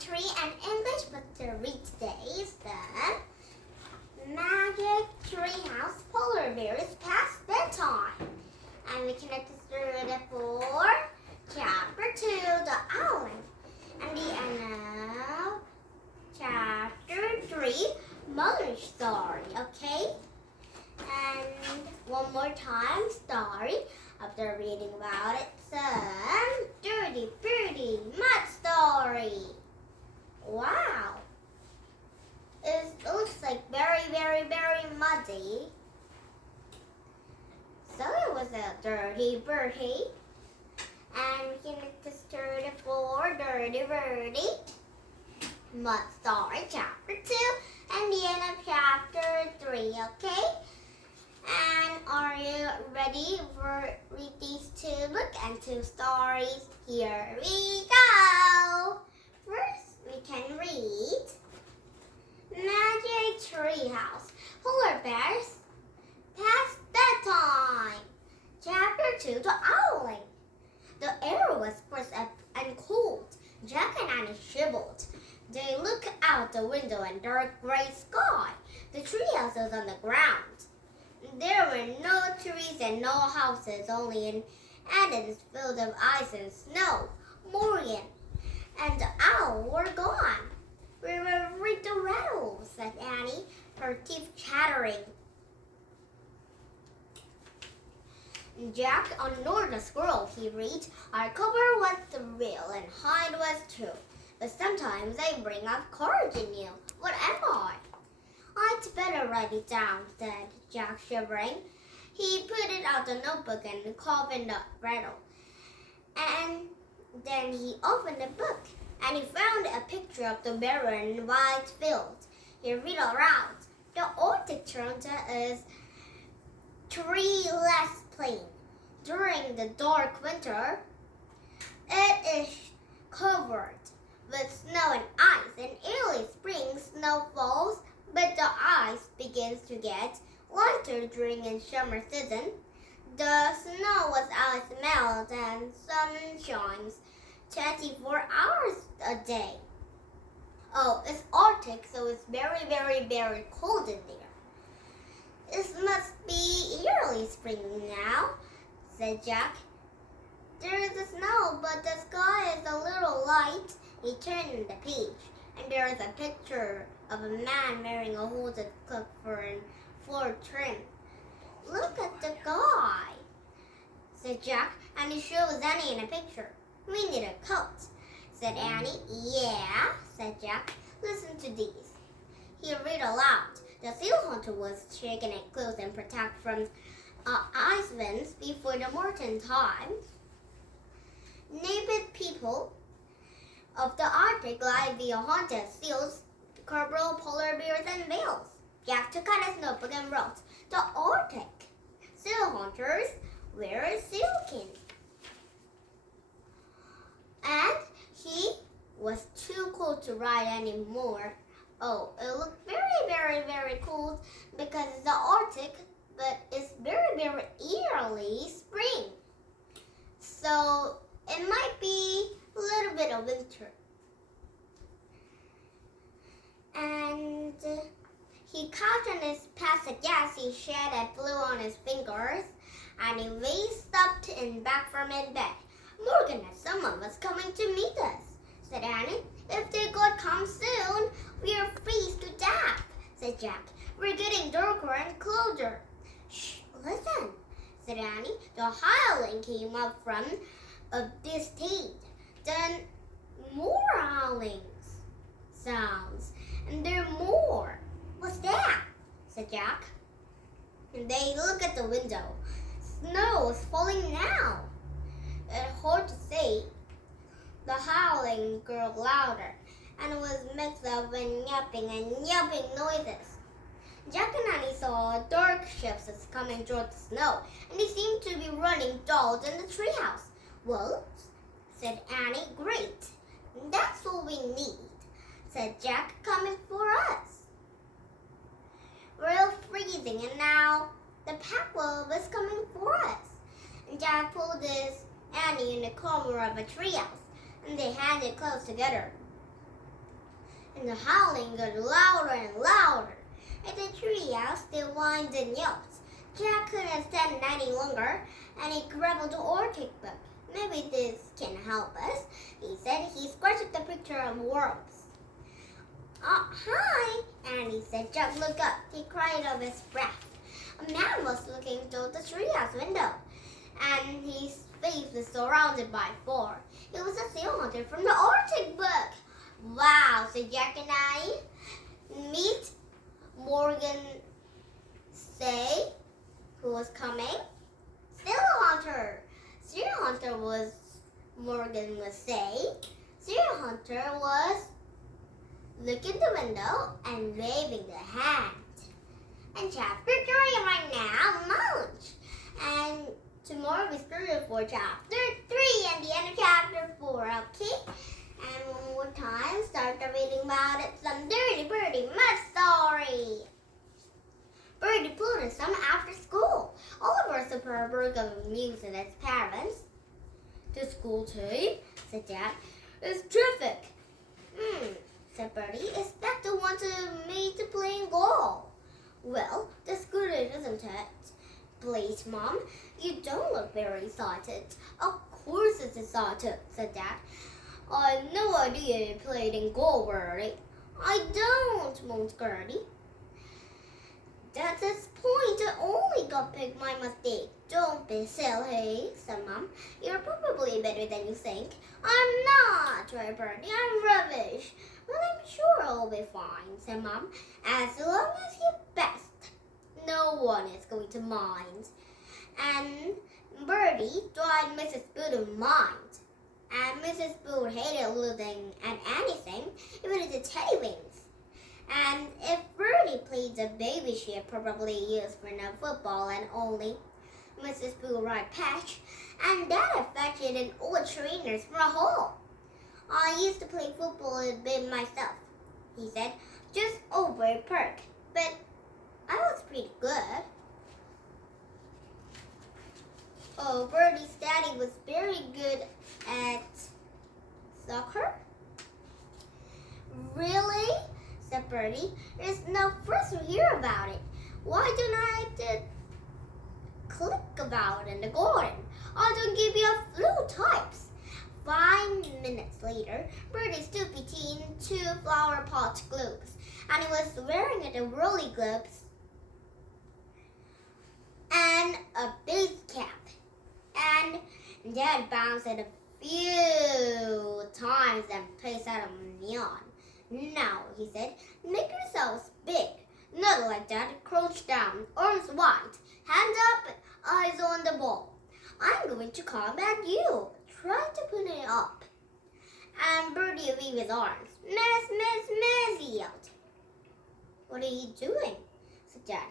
poetry and English book to read today is the Magic Treehouse Polar Bears Past Bedtime. And we connected through the 4, Chapter 2, The Owl. And the end of Chapter 3, Mother Story, okay? And one more time, story. After reading about it, some Dirty Bertie Mud story. Wow. It looks like very, very, very muddy. So it was a Dirty Bertie. And we can just turn it for Dirty Bertie Mud story, chapter 2, and the end of chapter 3, okay? And are you ready for read these 2 books and 2 stories? Here we go! First, we can read Magic Treehouse Polar Bears Past Bedtime. Chapter 2, The Owling. The air was crisp and cold. Jack and Annie shivered. They looked out the window and dark gray sky. The treehouse was on the ground. There were no trees and no houses, only an endless field of ice and snow. Morgan and the owl were gone. We will read the riddle, said Annie, her teeth chattering. Jack ignored the squirrel. He read, our cover was real and hide was true. But sometimes they bring out courage in you. What am I? I'd better write it down, said Jack, shivering. He put it out the notebook and copied the riddle. And then he opened the book, and he found a picture of the barren white field. He read aloud. The Arctic Toronto is treeless plain. During the dark winter, it is covered with snow and ice. In early spring, snow falls, but the ice begins to get lighter during the summer season. The snow was ice melt and sun shines 24 hours a day. Oh, it's Arctic, so it's very, very, very cold in there. It must be early spring now, said Jack. There is snow, but the sky is a little light. He turned the page, and there is a picture of a man wearing a hooded cloak for a floor trim. Look at the guy, said Jack, and he shows Annie in a picture. We need a coat, said Annie. Yeah, said Jack. Listen to these. He read aloud. The seal hunter was shaken and close and protect from ice winds before the modern times. Native people of the Arctic like the haunted seals, corporal polar bears, and whales. Jack took out his notebook and wrote, the Arctic seal hunters wear sealskin. And he was too cold to ride anymore. Oh, it looked very, very, very cold because it's the Arctic, but it's very, very early spring. So it might be a little bit of winter. And he caught on his past a gassy shed that flew on his fingers, and he raced up and back from his bed. Morgan, someone was coming to meet us, said Annie. If they could come soon, we are freeze to death, said Jack. We're getting darker and closer. Shh, listen, said Annie. The howling came up from a distance. Then more howlings sounds, and there are more. What's that? Said Jack. And they looked at the window. Snow was falling now. It's hard to say. The howling grew louder, and it was mixed up with yapping and yelping noises. Jack and Annie saw dark shapes coming toward the snow, and they seemed to be running towards in the treehouse. Well, said Annie, great. That's what we need, said Jack, coming for us. We're freezing, and now the pack wolf is coming for us. And Jack pulled his Annie in the corner of a treehouse, and they handed close together. and the howling got louder and louder, and the treehouse still whined and yelped. Jack couldn't stand it any longer, and he grabbed the orchid book. Maybe this can help us, he said. He scratched the picture of worms. Hi, Andy said. Jack looked up. He cried under his breath. A man was looking through the treehouse window, and his face was surrounded by fur. It was a seal hunter from the orchid book. Wow, said Jack and I. Meet Morgan Say, who was coming. Seal hunter. Seal hunter was Morgan was say. Seal hunter was looking the window and waving the hand. And chapter 3 right now, munch. And tomorrow we started for chapter 3 and the end of chapter 4, okay? And one more time, start the reading about it. Some Dirty Bertie Mud story. Bertie pulled in some after school. Oliver Superberg amused his parents. The school team, said Dad, is terrific. Said Bertie. Expect to want me to play in goal. Well, that's good, isn't it? Please, Mom. You don't look very excited. Of course it's excited, said Dad. I had no idea you played in goal, Bertie. I don't, moaned Gertie. That's his point. I only got picked my mistake. Don't be silly, said Mom. You're probably better than you think. I'm not, tried Bertie. I'm rubbish. Well, I'm sure I'll be fine, said Mom. As long as you're best, no one is going to mind. And Bertie thought Mrs. Boo would mind. And Mrs. Boo hated losing at anything, even the teddy wings. And if Bertie played the baby she'd probably use for no football and only Mrs. Boo right patch, and Dad fetched an old trainers from a hole. I used to play football a bit myself, he said, just over a park, but I was pretty good. Oh, Bertie's daddy was very good at soccer? Really? Said Bertie. It's now first to hear about it. Why don't I click about in the garden? I don't give you a few types. 5 minutes later, Bertie stood between 2 flower pot globes, and he was wearing the whirly globes and a base cap. And Dad bounced it a few times and placed out a neon. Now, he said, make yourselves big. Not like that. Crouch down, arms wide, hand up, eyes on the ball. I'm going to come at you. Try to put it up. And Bertie waved his arms. Miss, he yelled. What are you doing? Said Dad.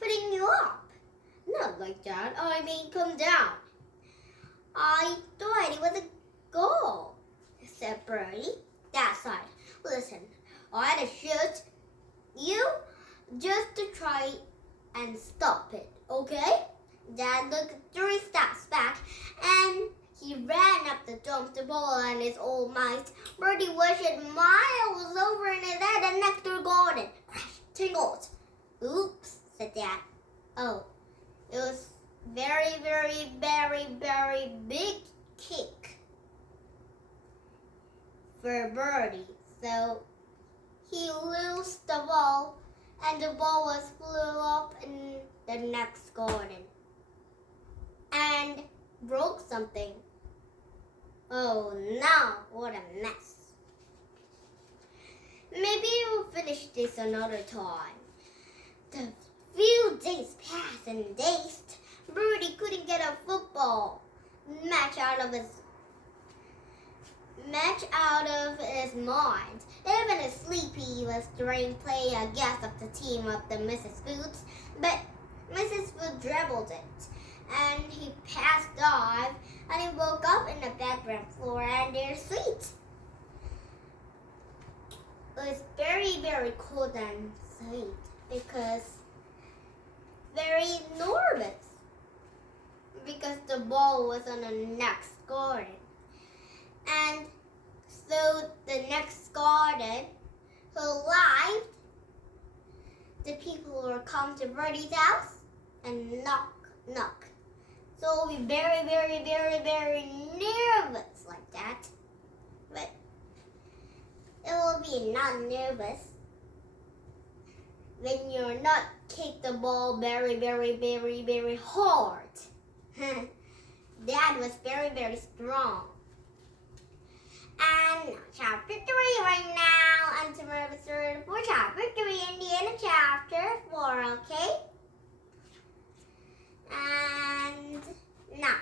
Putting you up. Not like that. I mean, come down. I thought it was a goal, said Bertie. That side. Listen, I had to shoot you just to try and stop it, okay? Dad looked 3 steps back and he ran up to dump the ball on his old might. Bertie wished it miles over in his head and nectar garden. Crash, tingled. Oops, said Dad. Oh, it was very, very, very, very big kick for Bertie. So he loosed the ball and the ball was flew up in the next garden and broke something. Oh no, what a mess. Maybe we'll finish this another time. The few days passed and days. Bertie couldn't get a football match out of his mind. Even as sleepy, he was during play against of the team of the Mrs. Boots, but Mrs. Boot dribbled it, and he passed dive, and he woke up in the bedroom floor and their seat. It was very, very cold and sweet because very nervous because the ball was on the next garden. And so the next garden, who lived, the people will come to Bertie's house and knock, knock. So we'll be very, very, very, very nervous like that. But it will be not nervous when you're not kick the ball very, very, very, very hard. Dad was very, very strong. And chapter 3 right now, and tomorrow for chapter 3 and the end of chapter 4, okay? And now,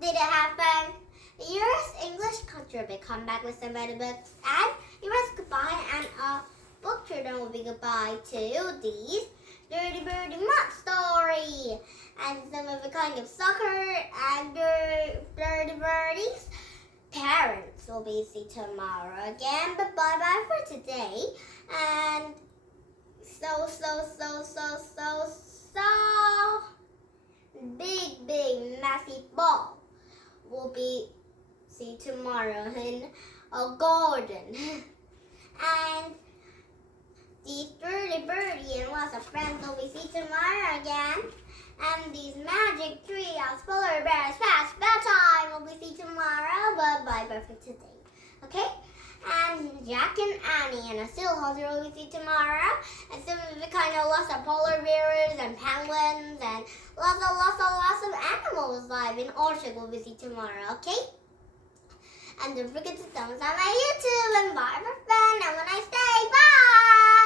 did it happen? Yours English country will come back with some other books, and yours goodbye, and book children will be goodbye to these Dirty Bertie Mud story, and some of the kind of soccer and Dirty Bertie's parents will be see tomorrow again. But bye bye for today, and so big massive ball will be see tomorrow in a garden. And these Dirty Bertie and lots of friends will be see tomorrow again. And these magic treehouse polar bears past bedtime will be see tomorrow. But bye bye for today. Okay? And Jack and Annie and a seal hunter will be see tomorrow. And some of the kind of lots of polar bears and penguins and lots of animals live in Orchard will be see tomorrow. Okay? And don't forget to thumbs on my YouTube, and bye for fun. Have a nice day. Bye!